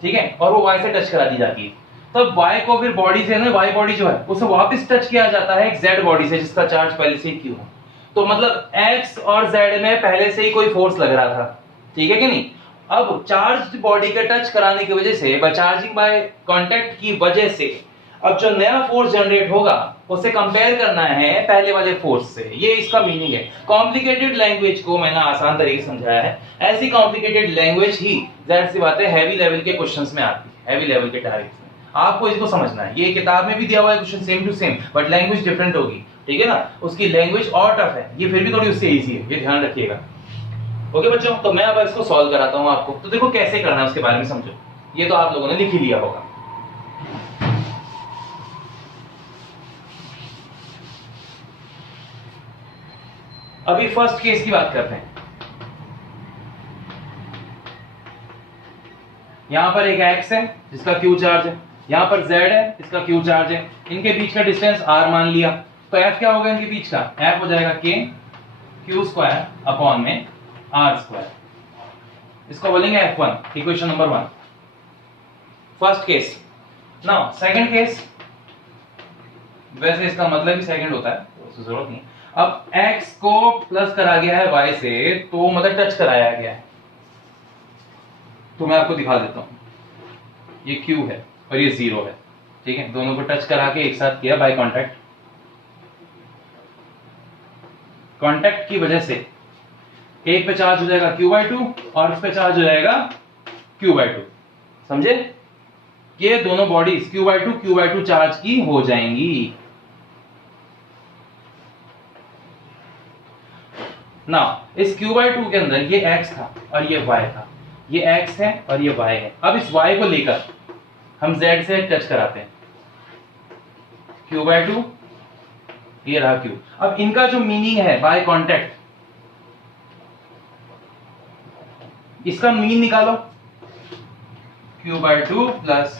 ठीक है, और वो Y से टच करा दी जाती है। तब Y को फिर बॉडी से ना, Y बॉडी जो है उसे वापस टच किया जाता है एक Z बॉडी से जिसका चार्ज पहले से Q है। तो मतलब X और Z में पहले से ही कोई फोर्स लग रहा था, ठीक है कि नहीं। अब चार्ज बॉडी के टच कराने की वजह से, चार्जिंग बाय कॉन्टैक्ट की वजह से, अब जो नया फोर्स जनरेट होगा उसे कंपेयर करना है पहले वाले फोर्स से। ये इसका मीनिंग है। कॉम्प्लिकेटेड लैंग्वेज को मैंने आसान तरीके से समझाया है। ऐसी कॉम्प्लिकेटेड लैंग्वेज ही जाहिर सी बात है हैवी लेवल के क्वेश्चंस में आती है, हैवी लेवल के टारगेट्स में। आपको इसको समझना है। ये किताब में भी दिया हुआ है question same to same, but language different होगी, ठीक है ना। उसकी लैंग्वेज और टफ है, ये फिर भी थोड़ी उससे इजी है, ये ध्यान रखिएगा। ओके बच्चों, तो मैं अब इसको सॉल्व कराता हूं आपको। तो देखो कैसे करना है उसके बारे में समझो। ये तो आप लोगों ने लिख ही लिया होगा। अभी फर्स्ट केस की बात करते हैं। यहां पर एक X है जिसका Q चार्ज है, यहां पर Z है जिसका Q चार्ज है। इनके बीच का डिस्टेंस R मान लिया, तो F क्या होगा इनके बीच का? F हो जाएगा K Q स्क्वायर अपॉन में R स्क्वायर। इसको बोलेंगे F1, equation number 1, first case. Now second case, वैसे इसका मतलब ही सेकंड होता है तो उसकी जरूरत नहीं। अब X को प्लस करा गया है Y से, तो मतलब टच कराया गया है। तो मैं आपको दिखा देता हूं। ये Q है और ये 0 है, ठीक है। दोनों को टच करा के एक साथ किया बाय कॉन्टैक्ट। कॉन्टैक्ट की वजह से एक पे चार्ज हो जाएगा Q/2 और इस पे चार्ज हो जाएगा Q/2, समझे? ये दोनों बॉडीज Q/2 चार्ज की हो जाएंगी। ना इस Q/2 के अंदर ये X था और ये Y था। ये x है और ये y है। अब इस y को लेकर हम z से टच कराते हैं, q/2, ये रहा q। अब इनका जो मीनिंग है बाय कॉन्टेक्ट, इसका मीन निकालो, q/2 प्लस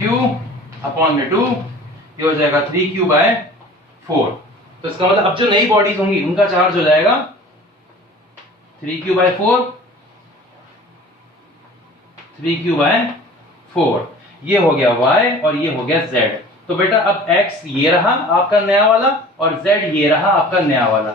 q/2, ये हो जाएगा 3q/4। तो इसका मतलब अब जो नई बॉडीज होंगी उनका चार्ज हो जाएगा 3q/4, 3q/4। ये हो गया y और ये हो गया z। तो बेटा अब x ये रहा आपका नया वाला और z ये रहा आपका नया वाला।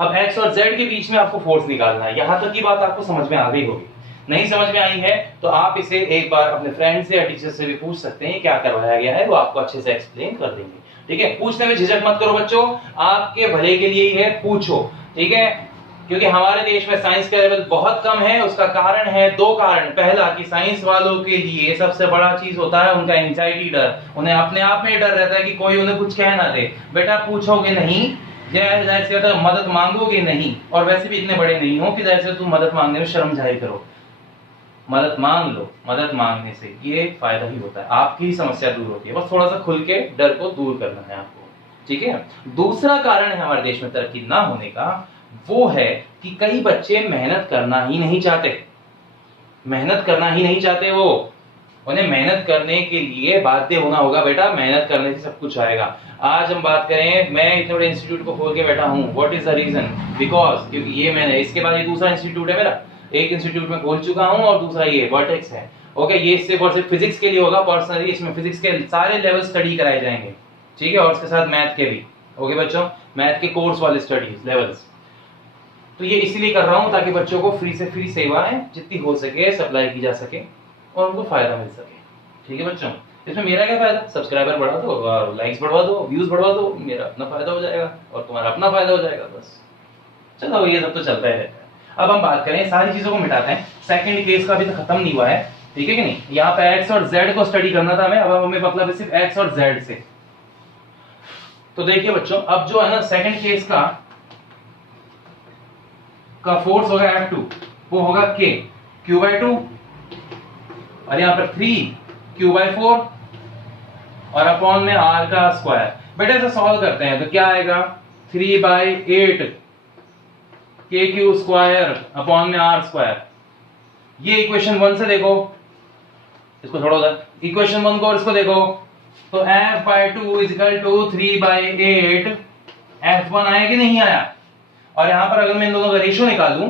अब x और z के बीच में आपको फोर्स निकालना है। यहां तक की बात आपको समझ में आ गई होगी। नहीं समझ में आई है तो आप इसे एक बार अपने फ्रेंड से या टीचर से भी पूछ सकते हैं, क्या करवाया गया है वो आपको अच्छे से एक्सप्लेन कर देंगे। ठीक है, पूछने में झिझक मत करो बच्चों, आपके भले के लिए ही है, पूछो। ठीक है, क्योंकि हमारे देश में साइंस का लेवल बहुत कम है। उसका कारण है, दो कारण। पहला कि साइंस वालों के लिए सबसे बड़ा चीज होता है उनका एंजाइटी, डर। उन्हें अपने आप में डर रहता है कि कोई उन्हें कुछ कह ना दे। बेटा पूछोगे नहीं, जैसे तो मदद मांगोगे नहीं, और वैसे भी इतने बड़े नहीं हो कि जैसे तुम मदद मांगने में शर्म जाहिर करो। मदद मांग लो, मदद मांगने से ये फायदा ही होता है, आपकी ही समस्या दूर होती है। बस थोड़ा सा खुल के डर को दूर करना है आपको। ठीक है, दूसरा कारण है हमारे देश में तरक्की ना होने का, वो है कि कई बच्चे मेहनत करना ही नहीं चाहते। मेहनत करना ही नहीं चाहते वो, उन्हें मेहनत करने के लिए बाध्य होना होगा। बेटा मेहनत करने से सब कुछ आएगा। आज हम बात करें, मैं इतने बड़े इंस्टीट्यूट को खोल के बैठा हूं, what is the reason? Because क्योंकि ये मैंने, इसके बाद ये दूसरा इंस्टीट्यूट है मेरा, एक इंस्टीट्यूट में खोल चुका हूं और दूसरा ये वर्टेक्स है। ओके, ये सिर्फ फिजिक्स के लिए होगा पर्सनली, इसमें फिजिक्स के सारे लेवल स्टडी कराए जाएंगे। ठीक है, और उसके साथ मैथ के भी। ओके बच्चों, मैथ के कोर्स वाले स्टडीज लेवल्स। तो ये इसलिए कर रहा हूं ताकि बच्चों को फ्री से फ्री सेवाएं जितनी हो सके सप्लाई की जा सके और उनको फायदा मिल सके। ठीक है बच्चों, इसमें मेरा क्या फायदा? सब्सक्राइबर बढ़ा दो और लाइक्स बढ़वा दो, व्यूज बढ़वा दो, मेरा अपना फायदा हो जाएगा और तुम्हारा अपना फायदा हो जाएगा। बस चलो, ये सब तो चलता ही रहता है। अब हम बात करें, सारी चीजों को मिटाते हैं। सेकंड केस का भी तो खत्म नहीं हुआ है, ठीक है कि नहीं? यहाँ पे x और z को स्टडी करना था हमें, अब हमें मतलब सिर्फ x और z से। तो देखिए बच्चों, अब जो है ना सेकंड केस का फोर्स होगा F2, वो होगा K, Q/2, और यहाँ पर 3Q/4 और अपॉन में R का स्क्वायर। बेटा इसे सॉल्व करते हैं तो क्या आएगा? 3/8 KQ² अपॉन में R²। ये इक्वेशन 1 से देखो, इसको छोड़ो उधर, इक्वेशन 1 को और इसको देखो, तो F/2 = 3/8 F1 आया कि नहीं आया? और यहां पर अगर मैं इन दोनों का रेशियो निकालूं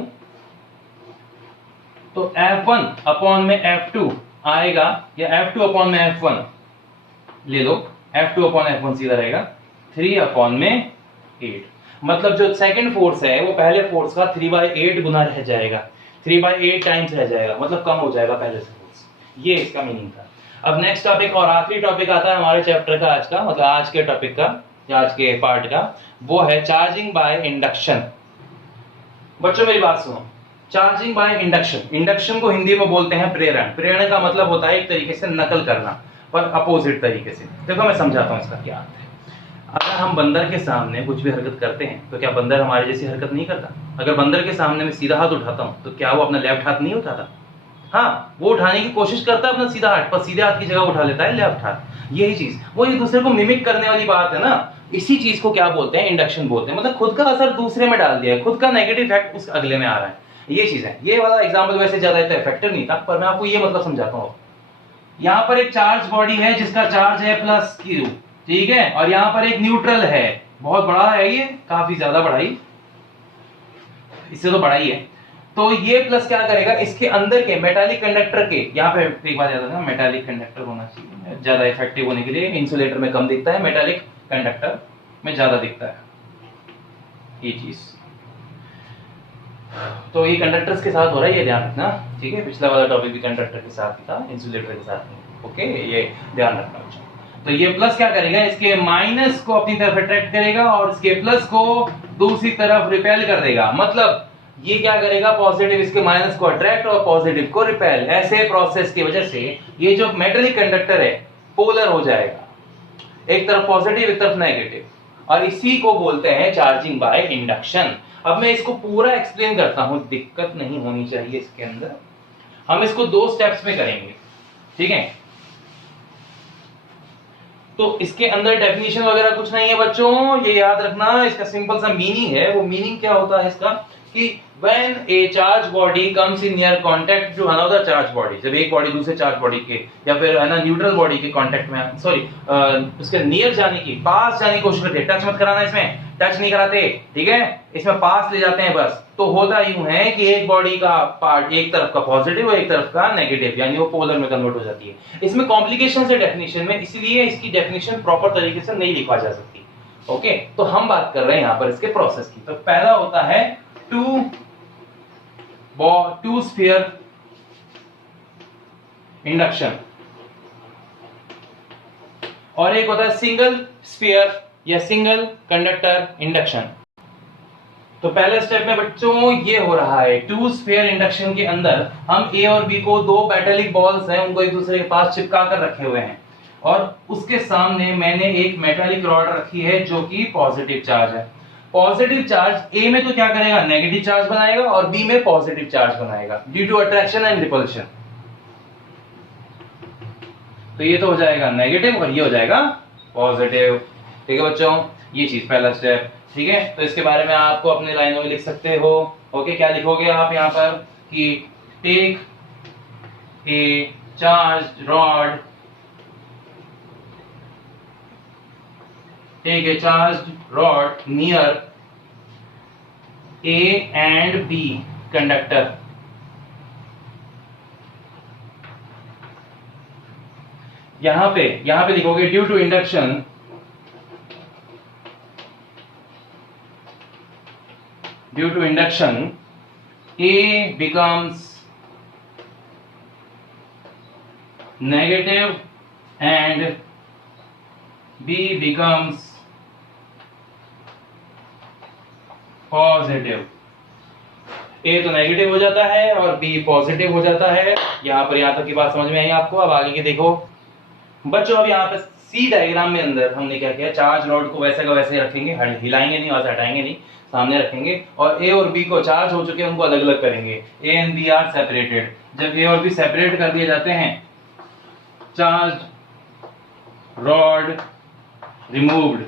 तो F1 अपॉन में F2 आएगा, या F2 अपॉन में F1 ले लो, F2 अपॉन F1 सीधा रहेगा 3/8। मतलब जो सेकंड फोर्स है वो पहले फोर्स का 3/8 गुना रह जाएगा, 3/8 टाइम्स रह जाएगा, मतलब कम हो जाएगा पहले से फोर्स। ये इसका मीनिंग था। अब नेक्स्ट टॉपिक और आखिरी टॉपिक आता है हमारे चैप्टर का आज का, मतलब आज के टॉपिक का या आज के पार्ट का, वो है चार्जिंग बाय इंडक्शन। बच्चों मेरी बात सुनो, चार्जिंग बाय इंडक्शन, इंडक्शन को हिंदी में बोलते हैं प्रेरण। प्रेरण का मतलब होता है एक तरीके से नकल करना, पर अपोजिट तरीके से। देखो मैं समझाता हूं इसका क्या अर्थ है। अगर हम बंदर के सामने कुछ भी हरकत करते हैं तो क्या बंदर हमारे जैसी हरकत नहीं करता? अगर बंदर के सामने मैं सीधा हाथ उठाता हूं तो क्या वो अपना लेफ्ट हाथ नहीं उठाता? हाँ, वो उठाने की कोशिश करता है अपना सीधा हाथ, पर सीधे हाथ की जगह उठा लेता है लेफ्ट हाथ। यही चीज, वो एक दूसरे को मिमिक करने वाली बात है ना, इसी चीज को क्या बोलते हैं? इंडक्शन बोलते हैं। मतलब खुद का असर दूसरे में डाल दिया है, खुद का नेगेटिव इफेक्ट उस अगले में आ रहा है। ये चीज है। ये वाला एग्जाम्पल वैसे ज्यादा इतना इफेक्टिव नहीं था, पर मैं आपको ये मतलब समझाता हूँ। यहाँ पर एक चार्ज बॉडी है जिसका चार्ज है +Q, ठीक है, और यहाँ पर एक न्यूट्रल है, बहुत बड़ा है, ये काफी ज्यादा बड़ा ही, इससे तो बड़ा ही है। तो ये प्लस क्या करेगा? इसके अंदर के मेटालिक कंडक्टर के, यहाँ पे एक बात याद रखना, मेटालिक कंडक्टर होना चाहिए ज्यादा इफेक्टिव होने के लिए। इंसुलेटर में कम दिखता है, मेटालिक कंडक्टर में ज्यादा दिखता है ये चीज। तो ये कंडक्टर्स के साथ हो रहा है, ये ध्यान रखना, ठीक है। पिछला वाला टॉपिक भी कंडक्टर के साथ ही था, इंसुलेटर के साथ नहीं। ओके, ये ध्यान रखना बच्चों। तो ये प्लस क्या करेगा? इसके माइनस को अपनी तरफ अट्रैक्ट करेगा और इसके प्लस को दूसरी तरफ रिपेल कर देगा। मतलब ये क्या करेगा? पॉजिटिव इसके माइनस को अट्रैक्ट और पॉजिटिव को रिपेल। ऐसे प्रोसेस की वजह से ये जो मेटालिक कंडक्टर है पोलर हो जाएगा, एक तरफ पॉजिटिव एक तरफ नेगेटिव, और इसी को बोलते हैं चार्जिंग बाय इंडक्शन। अब मैं इसको पूरा एक्सप्लेन करता हूं, दिक्कत नहीं होनी चाहिए इसके अंदर। हम इसको 2 स्टेप्स में करेंगे, ठीक है। तो इसके अंदर डेफिनेशन वगैरह कुछ नहीं है बच्चों, ये याद रखना। इसका सिंपल सा मीनिंग है। वो मीनिंग क्या होता है इसका कि when a charged body comes in near contact to another charged body, जब एक बॉडी दूसरे चार्ज बॉडी के या फिर है ना न्यूट्रल बॉडी के कांटेक्ट में, सॉरी उसके नियर जाने की, पास जाने की कोशिश करते हैं। टच मत कराना, इसमें टच नहीं कराते, ठीक है, इसमें पास ले जाते हैं बस। तो होता यूं है कि एक बॉडी का पार्ट एक तरफ का पॉजिटिव और एक तरफ का नेगेटिव, यानी वो पोलर में कन्वर्ट हो जाती है। इसमें कॉम्प्लिकेशन है डेफिनेशन में, इसलिए इसकी डेफिनेशन प्रॉपर तरीके से नहीं लिखा जा सकती। ओके, तो हम बात कर रहे हैं यहां पर इसके प्रोसेस की। तो पहला होता है टू स्फीयर इंडक्शन, और एक होता है सिंगल स्फीयर या सिंगल कंडक्टर इंडक्शन। तो पहले स्टेप में बच्चों ये हो रहा है, टू स्फीयर इंडक्शन के अंदर हम ए और बी को, 2 मेटालिक बॉल्स हैं, उनको एक दूसरे के पास चिपका कर रखे हुए हैं, और उसके सामने मैंने एक मेटालिक रॉड रखी है जो कि पॉजिटिव चार्ज है। पॉजिटिव चार्ज ए में तो क्या करेगा, नेगेटिव चार्ज बनाएगा, और बी में पॉजिटिव चार्ज बनाएगा due to attraction and repulsion. तो ये तो हो जाएगा नेगेटिव और ये हो जाएगा पॉजिटिव, ठीक है बच्चों। ये चीज पहला स्टेप, ठीक है। तो इसके बारे में आपको अपने लाइनों में लिख सकते हो। ओके, क्या लिखोगे आप यहाँ पर कि take a charge rod, take a charged rod near A and B conductor. यहां पे लिखोगे due to induction A becomes negative and B becomes positive. A तो नेगेटिव हो जाता है और बी पॉजिटिव हो जाता है। यहां पर यहां तक की बात समझ में आई आपको। अब आगे की देखो बच्चों। अब यहाँ पे सी डायग्राम में अंदर हमने क्या किया, चार्ज रॉड को वैसे का वैसे रखेंगे, हिलाएंगे नहीं, वैसे हटाएंगे नहीं, सामने रखेंगे, और ए और बी को चार्ज हो चुके हैं उनको अलग अलग करेंगे। A and B are separated. जब ए और बी सेपरेट कर दिए जाते हैं, चार्ज रॉड रिमूव्ड,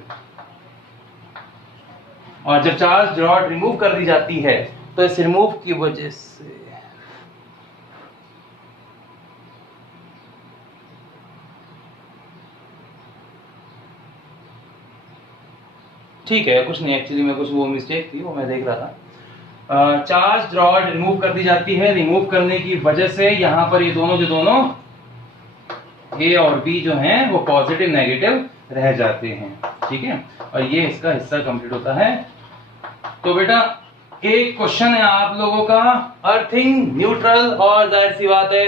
और जब चार्ज रॉड रिमूव कर दी जाती है तो इस रिमूव की वजह से ठीक है, कुछ नहीं, एक्चुअली में कुछ वो मिस्टेक थी, वो मैं देख रहा था। चार्ज रॉड रिमूव कर दी जाती है। रिमूव करने की वजह से यहां पर ये दोनों ए और बी जो हैं वो पॉजिटिव नेगेटिव रह जाते हैं, ठीक है। और ये इसका हिस्सा कंप्लीट होता है। तो बेटा एक क्वेश्चन है आप लोगों का, अर्थिंग, न्यूट्रल, और जाहिर सी बात है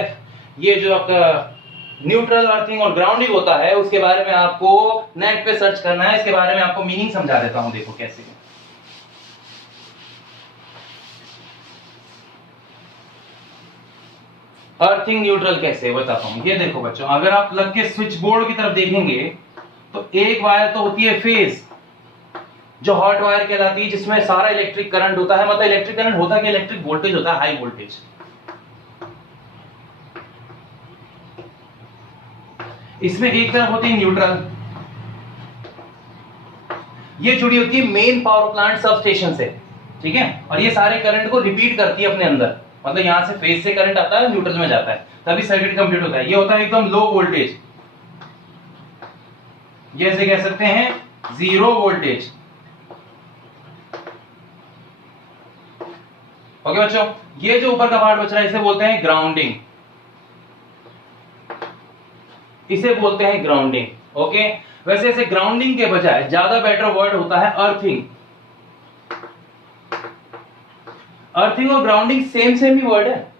ये जो आपका न्यूट्रल, अर्थिंग और ग्राउंडिंग होता है उसके बारे में आपको नेट पे सर्च करना है। इसके बारे में आपको मीनिंग समझा देता हूं, देखो कैसे। अर्थिंग न्यूट्रल कैसे बताता हूं। ये देखो बच्चों, अगर आप लग के स्विच बोर्ड की तरफ देखेंगे तो एक वायर तो होती है फेज, जो हॉट वायर कहलाती है, जिसमें सारा इलेक्ट्रिक करंट होता है। मतलब इलेक्ट्रिक करंट होता है कि इलेक्ट्रिक वोल्टेज होता है, हाई वोल्टेज। इसमें एक तरफ होती है न्यूट्रल, ये जुड़ी होती है main power plant sub station से, ठीक है। और ये सारे करंट को रिपीट करती है अपने अंदर। मतलब यहां से फेज से करंट आता है, न्यूट्रल में जाता है, तभी सर्किट कंप्लीट होता है। ये होता है एकदम लो वोल्टेज, जैसे कह सकते हैं जीरो वोल्टेज। ओके बच्चों, ये जो ऊपर का पार्ट बच रहा है इसे बोलते हैं ग्राउंडिंग, इसे बोलते हैं ग्राउंडिंग। ओके, वैसे ऐसे ग्राउंडिंग के बजाय ज्यादा बेटर वर्ड होता है अर्थिंग। अर्थिंग और ग्राउंडिंग सेम ही वर्ड है,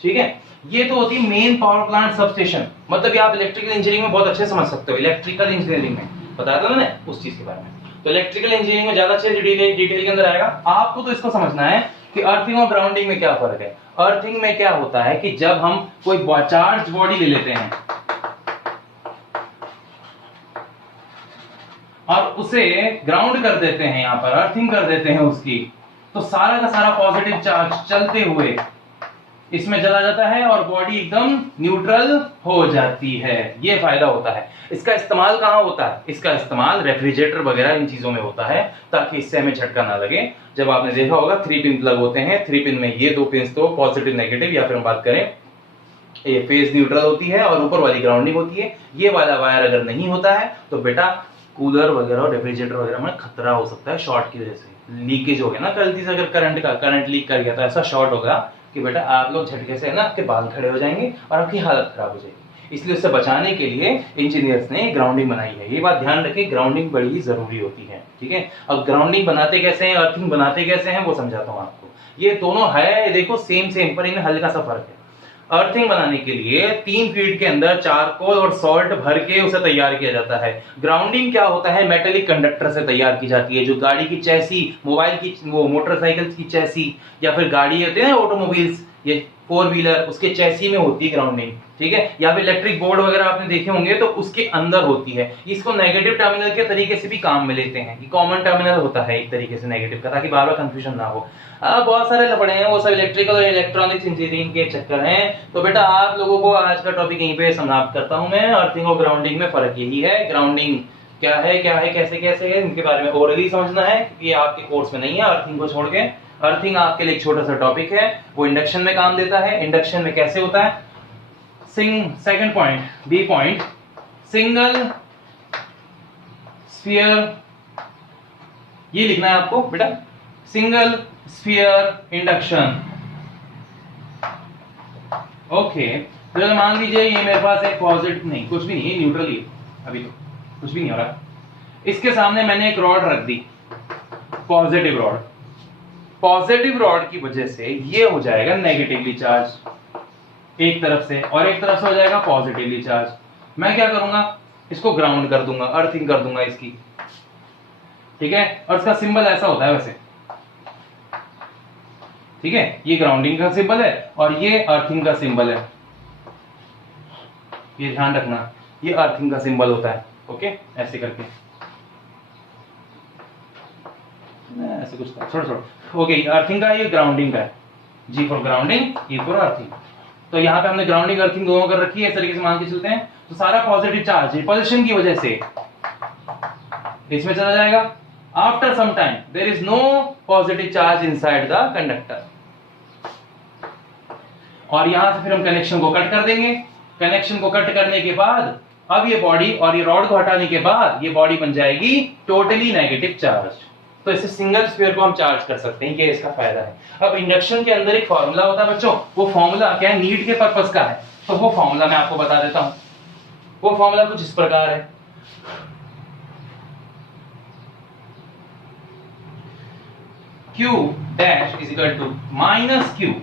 ठीक है। ये तो होती है main power plant sub station. मतलब ये आप इलेक्ट्रिकल इंजीनियरिंग में बहुत अच्छे समझ सकते हो। इलेक्ट्रिकल इंजीनियरिंग में बताया था मैंने उस चीज के बारे में। तो इलेक्ट्रिकल इंजीनियरिंग में ज्यादा अच्छे डिटेल के अंदर आएगा। आपको तो इसको समझना है कि अर्थिंग और ग्राउंडिंग में क्या फर्क है। अर्थिंग में क्या होता है कि जब हम कोई चार्ज बॉडी ले लेते हैं और उसे ग्राउंड कर देते हैं, यहां पर अर्थिंग कर देते हैं उसकी, तो सारा का सारा पॉजिटिव चार्ज चलते हुए इसमें चला जाता है और बॉडी एकदम न्यूट्रल हो जाती है। ये फायदा होता है। इसका इस्तेमाल कहाँ होता है? इसका इस्तेमाल रेफ्रिजरेटर वगैरह इन चीजों में होता है ताकि इससे हमें झटका ना लगे। जब आपने देखा होगा 3 पिन प्लग होते हैं, 3 पिन में ये 2 पिन तो पॉजिटिव नेगेटिव, या फिर हम बात करें ये फेज न्यूट्रल होती है और ऊपर वाली ग्राउंडिंग होती है। ये वाला वायर अगर नहीं होता है तो बेटा कूलर वगैरह और रेफ्रिजरेटर वगैरह में खतरा हो सकता है शॉर्ट की वजह से। लीकेज हो गया ना गलती से, अगर करंट लीक कर गया तो ऐसा शॉर्ट होगा कि बेटा आप लोग झटके से ना आपके बाल खड़े हो जाएंगे और आपकी हालत खराब हो जाएगी। इसलिए उससे बचाने के लिए इंजीनियर्स ने ग्राउंडिंग बनाई है। ये बात ध्यान रखें, ग्राउंडिंग बड़ी ही जरूरी होती है, ठीक है। अब ग्राउंडिंग बनाते कैसे हैं, अर्थिंग बनाते कैसे हैं, वो समझाता हूं आपको। ये दोनों है देखो सेम पर इनमें हल्का सा फर्क है। अर्थिंग बनाने के लिए 3 फीट के अंदर चारकोल और सॉल्ट भर के उसे तैयार किया जाता है। ग्राउंडिंग क्या होता है, मेटेलिक कंडक्टर से तैयार की जाती है, जो गाड़ी की चैसी, मोबाइल की, वो मोटरसाइकिल की चैसी, या फिर गाड़ी होती है ना ऑटोमोबाइल्स, ये 4 व्हीलर, उसके चैसी में होती है ग्राउंडिंग, ठीक है। या फिर इलेक्ट्रिक बोर्ड वगैरह आपने देखे होंगे तो उसके अंदर होती है। इसको नेगेटिव टर्मिनल के तरीके से भी काम में लेते हैं, कि कॉमन टर्मिनल होता है एक तरीके से नेगेटिव का, ताकि बार बार कंफ्यूजन ना हो। बहुत सारे लफड़े हैं, वो सब इलेक्ट्रिकल और इलेक्ट्रॉनिक्स इंजीनियरिंग के चक्कर हैं। तो बेटा आप लोगों को आज का टॉपिक यहीं पे समाप्त करता हूं मैं। अर्थिंग और ग्राउंडिंग में फर्क यही है। ग्राउंडिंग क्या है कैसे है इनके बारे में ओरली समझना है, क्योंकि आपके कोर्स में नहीं है अर्थिंग को छोड़ के। अर्थिंग आपके लिए एक छोटा सा टॉपिक है, वो इंडक्शन में काम देता है। इंडक्शन में कैसे होता है, second point, B point, single sphere, ये लिखना है आपको बेटा, सिंगल स्फीयर इंडक्शन। ओके, तो मान लीजिए ये मेरे पास एक पॉजिटिव, नहीं कुछ भी नहीं, ये न्यूट्रल ही है, अभी तो कुछ भी नहीं हो रहा। इसके सामने मैंने एक रॉड रख दी, पॉजिटिव रॉड। पॉजिटिव रॉड की वजह से ये हो जाएगा नेगेटिवली चार्ज एक तरफ से, और एक तरफ से हो जाएगा पॉजिटिवली चार्ज। मैं क्या करूंगा, इसको ग्राउंड कर दूंगा, अर्थिंग कर दूंगा इसकी, ठीक है। और इसका सिंबल ऐसा होता है वैसे, ठीक है। ये ग्राउंडिंग का सिंबल है और ये अर्थिंग का सिंबल है, ये ध्यान रखना, ये अर्थिंग का सिंबल होता है। ओके, ऐसे करके, ऐसे कुछ छोड़। ओके, अर्थिंग का, ये ग्राउंडिंग का है, G for grounding, E for earthing. तो यहाँ पे हमने ग्राउंडिंग अर्थिंग दोनों कर रखी है, इस तरीके से मान के चलते हैं। तो सारा पॉजिटिव चार्ज रिपल्शन की वजह से इसमें चला जाएगा। After some time there is no positive charge inside the conductor, और यहां से फिर हम कनेक्शन को कट कर देंगे। कनेक्शन को कट करने के बाद अब ये बॉडी और ये रॉड को हटाने के बाद ये बॉडी बन जाएगी टोटली नेगेटिव चार्ज। तो इसे सिंगल स्फीयर को हम चार्ज कर सकते हैं, ये इसका फायदा है। अब इंडक्शन के अंदर एक फॉर्मूला होता है बच्चों, वो फॉर्मूला क्या है, नीट के पर्पस का है, तो वो फॉर्मूला मैं आपको बता देता हूं। वो फॉर्मूला कुछ इस प्रकार है, Q dash is equal to minus Q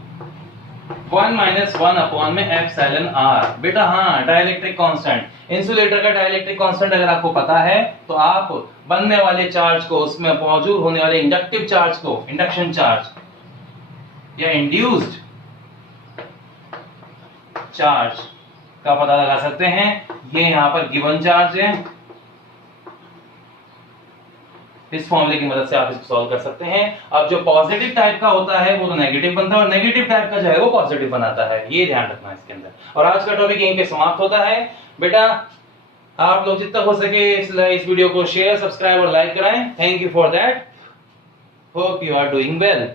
1 minus 1 upon में एप्सिलॉन R। बेटा हाँ, डाइलेक्ट्रिक कांस्टेंट, इंसुलेटर का डाइलेक्ट्रिक कांस्टेंट अगर आपको पता है तो आप बनने वाले चार्ज को, उसमें मौजूद होने वाले इंडक्टिव चार्ज को, इंडक्शन चार्ज या इंड्यूस्ड चार्ज का पता लगा सकते हैं। ये यहां पर गिवन चार्ज है, इस फॉर्मूले की मदद से आप इसको सॉल्व कर सकते हैं। अब जो पॉजिटिव टाइप का होता है वो तो नेगेटिव बनता है, और नेगेटिव टाइप का जो है वो पॉजिटिव बनाता है, ये ध्यान रखना इसके अंदर। और आज का टॉपिक यहीं पे समाप्त होता है। बेटा आप लोग जितना हो सके इस वीडियो को शेयर, सब्सक्राइब और लाइक कराएं। Thank you for that, hope you are doing well.